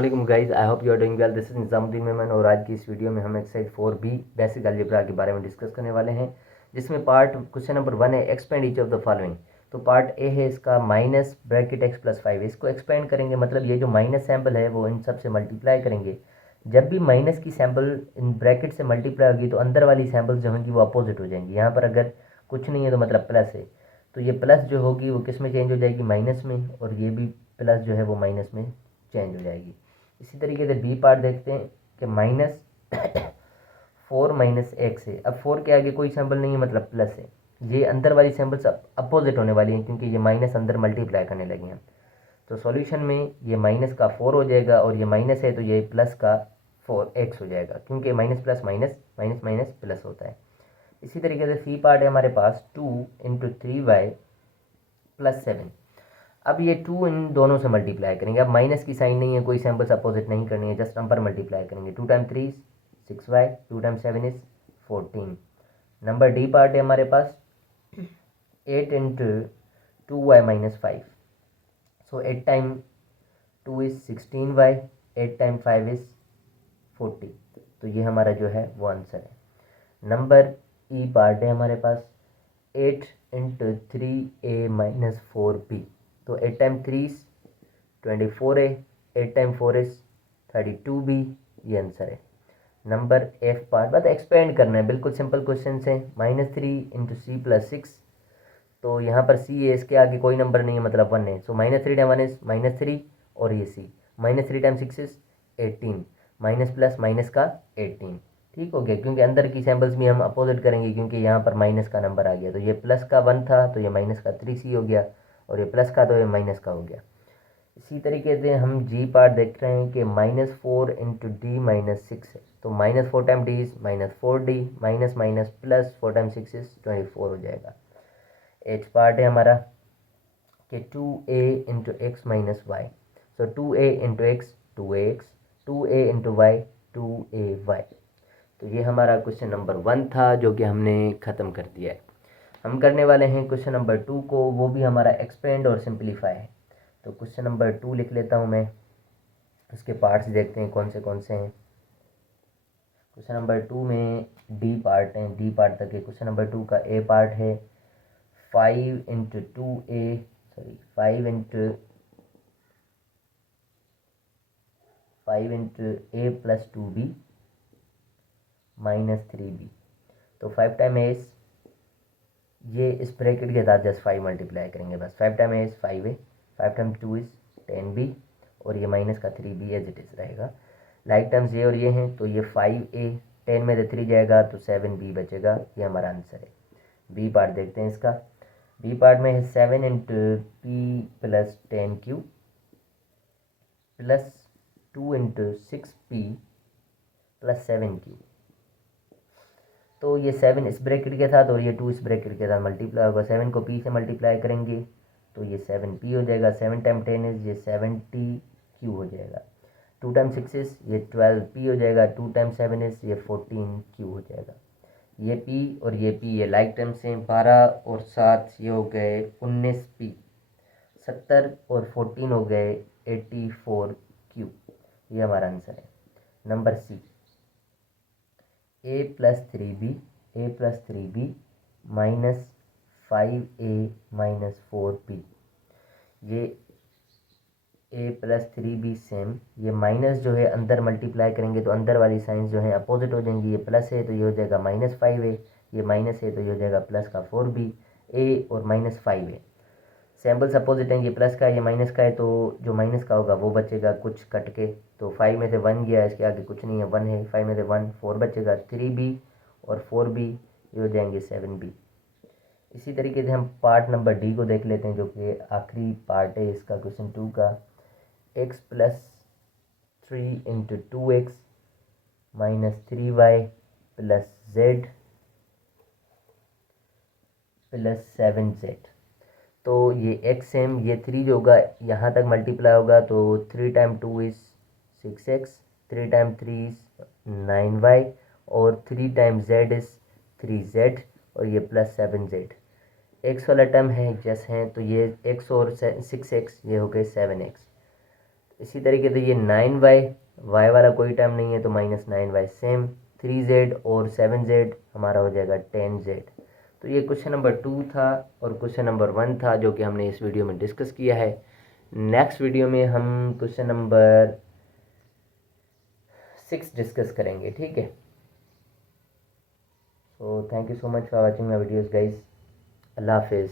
वालेकुम guys, I hope you are doing well. This is Nizamuddin Memon और आज की इस वीडियो में हम एक्सरसाइज 4B बेसिक अलजेब्रा के बारे में डिस्कस करने वाले हैं, जिसमें पार्ट क्वेश्चन नंबर 1 है expand each of the following. तो पार्ट ए है इसका माइनस ब्रैकेट x प्लस 5। इसको एक्सपेंड करेंगे, मतलब ये जो माइनस सैम्पल है वो इन सब से मल्टीप्लाई करेंगे। जब भी माइनस की सैम्पल इन ब्रैकेट से मल्टीप्लाई होगी तो अंदर वाली सैम्पल जो होंगी वो अपोजिट हो जाएंगी। यहाँ पर अगर कुछ नहीं है तो मतलब प्लस है, तो ये प्लस जो होगी वो किस में चेंज हो जाएगी, माइनस में, और ये भी प्लस जो है वो माइनस में चेंज हो जाएगी। इसी तरीके से बी पार्ट देखते हैं कि माइनस 4 माइनस एक्स है। अब 4 के आगे कोई सैम्पल नहीं है मतलब प्लस है। ये अंदर वाली सैम्पल्स अपोजिट होने वाली हैं क्योंकि ये माइनस अंदर मल्टीप्लाई करने लगे हैं। तो सॉल्यूशन में ये माइनस का 4 हो जाएगा और ये माइनस है तो ये प्लस का 4 एक्स हो जाएगा, क्योंकि minus plus minus minus minus plus होता है। इसी तरीके से सी पार्ट है हमारे पास 2 × 3y प्लस 7। अब ये 2 इन दोनों से मल्टीप्लाई करेंगे। अब माइनस की साइन नहीं है, कोई सैम्पल्स अपोजिट नहीं करनी है, जस्ट हम पर मल्टीप्लाई करेंगे। 2 time 3 6y, 2 time 7 is 14। Number D part है हमारे पास 8 × 2y minus 5। So 8 time 2 is 16y, 8 time 5 is 40। तो ये हमारा जो है वो आंसर है। नंबर ई पार्ट है हमारे पास 8 × 3a माइनस 4b। तो 8 टाइम 3 24 है, 8 टाइम 4 इज 32b। ये आंसर है। नंबर एफ पार्ट, बस एक्सपेंड करना है, बिल्कुल सिंपल क्वेश्चन है। -3 × c + 6। तो यहाँ पर सी है, इसके आगे कोई नंबर नहीं है मतलब 1 है। सो -3 टाइम 1 इज -3 और ये सी। -3 time 6 is 18, minus plus minus का 18। ठीक हो गया, क्योंकि अंदर की सैम्पल्स भी हम अपोजिट करेंगे क्योंकि यहाँ पर माइनस का नंबर आ गया। तो ये प्लस का 1 था तो ये माइनस का 3c हो गया, और ये प्लस का तो ये माइनस का हो गया। इसी तरीके से हम जी पार्ट देख रहे हैं कि -4 × d माइनस 6 है। तो -4 time d is -4d, minus minus plus 4 time 6 is 24 हो जाएगा। एच पार्ट है हमारा कि 2a × x माइनस वाई। सो 2a × x 2ax, 2a × y 2ay। तो ये हमारा क्वेश्चन नंबर 1 था जो कि हमने ख़त्म कर दिया है। हम करने वाले हैं क्वेश्चन नंबर 2 को, वो भी हमारा एक्सपेंड और सिंप्लीफाई है। तो क्वेश्चन नंबर 2 लिख लेता हूँ मैं, उसके पार्ट्स देखते हैं कौन से हैं। क्वेश्चन नंबर 2 में डी पार्ट हैं, डी पार्ट तक है। क्वेश्चन नंबर 2 का ए पार्ट है 5 × 2a, sorry 5 × a + 2b minus 3b। तो 5 टाइम a, ये इस ब्रैकेट के साथ जस्ट 5 मल्टीप्लाई करेंगे बस। 5 time a is 5a, 5 time 2 is 10b, और ये माइनस का 3b एज इट इज़ रहेगा। लाइक टर्म्स ये और ये हैं, तो ये 5a 10 में से 3 जाएगा तो 7b बचेगा। ये हमारा आंसर है। बी पार्ट देखते हैं इसका। बी पार्ट में है 7 × p + 10q plus 2 × 6p + 7q। तो ये 7 इस ब्रैकेट के साथ और ये 2 इस ब्रैकेट के साथ मल्टीप्लाई होगा। 7 को p से मल्टीप्लाई करेंगे तो ये 7p हो जाएगा। 7 टाइम 10 इज ये 70q हो जाएगा। 2 टाइम 6 इज ये 12p हो जाएगा। 2 टाइम 7 इज ये 14q हो जाएगा। ये p और ये p ये लाइक टर्म से 12 और 7 ये हो गए 19p, 70 और 14 हो गए 84q। ये हमारा आंसर है। Number C a + 3b minus 5a minus 4b। ये a + 3b सेम, ये माइनस जो है अंदर मल्टीप्लाई करेंगे तो अंदर वाली साइंस जो है अपोजिट हो जाएंगी। ये प्लस है तो ये हो जाएगा -5a, ये माइनस है तो ये हो जाएगा प्लस का 4b। a और -5a सैम्पल्स अपोजिट हैं, ये प्लस का है ये माइनस का है, तो जो माइनस का होगा वो बचेगा कुछ कट के। तो 5 में से 1 गया, इसके आगे कुछ नहीं है, 1 है। 5 में से 1 4 बचेगा, 3b और 4b ये हो जाएंगे 7b। इसी तरीके से हम पार्ट नंबर डी को देख लेते हैं, जो कि आखिरी पार्ट है इसका क्वेश्चन 2 का। x + 3 × 2x minus 3y + z + 7z। तो ये x सेम, ये 3 जो होगा यहाँ तक मल्टीप्लाई होगा तो 3 time 2 is 6x, 3 time 3 is 9y, और 3 टाइम z इज 3z, और ये + 7z। x वाला टर्म है जस्ट है, तो ये x और 6x ये हो गए 7x। इसी तरीके से ये 9y, y वाला कोई टर्म नहीं है तो -9y सेम, 3z और 7z हमारा हो जाएगा 10z। तो ये क्वेश्चन नंबर 2 था और क्वेश्चन नंबर 1 था जो कि हमने इस वीडियो में डिस्कस किया है। नेक्स्ट वीडियो में हम क्वेश्चन नंबर 6 डिस्कस करेंगे, ठीक है। So thank you so much for watching my videos guys. Allah हाफिज़।